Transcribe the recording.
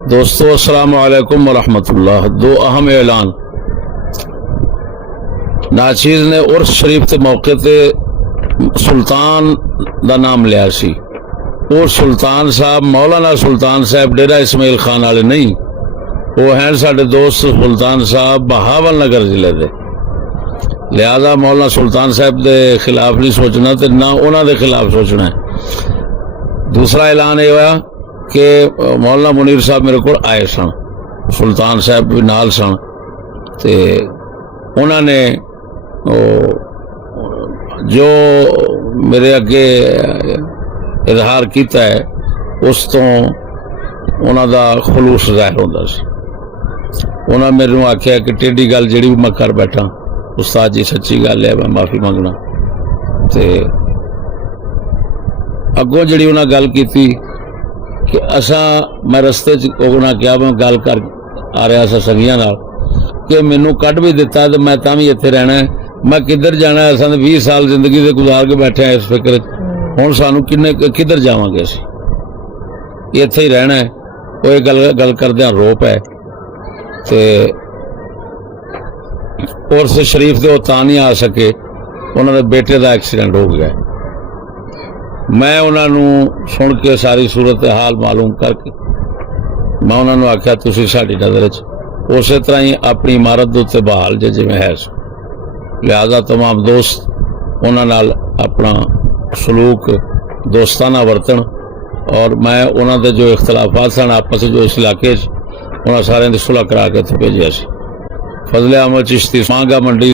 दोस्तों अस्सलाम वालेकुम वरहमतुल्लाह। दो अहम ऐलान। नाचीज़ ने उर्स शरीफ के मौके ते सुल्तान का नाम लिया सी। वो सुल्तान साहब मौलाना सुल्तान साहब डेरा इस्माइल खान वाले नहीं, वो हैं साडे दोस्त सुल्तान साहब बहावल नगर जिले के। लिहाजा मौलाना सुल्तान साहब के खिलाफ नहीं सोचना तो ना उन्होंने खिलाफ सोचना है। दूसरा ऐलान यह हुआ कि मौलाना मुनीर साहब मेरे को आए सन, सुल्तान साहब भी नाल सन, ते उन्होंने जो मेरे अगे इजहार किया है उस तो उन्होंने खलूस जाहिर होता सी। उन्होंने मेरे आख्या कि टेढ़ी गल जी मैं कर बैठा, उस्ताद जी सच्ची गल है, मैं माफ़ी मंगना। तो अगों जी उन्हें गल की कि असा मैं रस्ते उन्हें क्या मैं गल कर आ रहा था संगिया कि मैनू कट भी दिता तो मैं तां भी इत्थे रहना है, मैं किधर जाना है। असां 20 साल जिंदगी से गुजार के बैठे हैं इस फिक्र हुण सानू किधर जावांगे, असीं इत्थे ही रहना है। वो एक गल करदे रो पै ते उर्स शरीफ ते वो तां नहीं आ सके, उन्होंने बेटे का एक्सीडेंट हो गया। मैं उन्होंने सुन के सारी सूरत हाल मालूम करके मैं उन्होंने आख्या तुसीं साडी नज़र च उस तरह ही अपनी इमारत के उत्ते बहाल जे जिवें है। लिहाजा तमाम दोस्त उन्होंने अपना सलूक दोस्ताना वरतन, और मैं उन्होंने जो इख्तलाफात सन आपस जो इस इलाके उन्होंने सारे की सुलह करा के भेजा। फजले अहमद चिश्ती मांगा मंडी।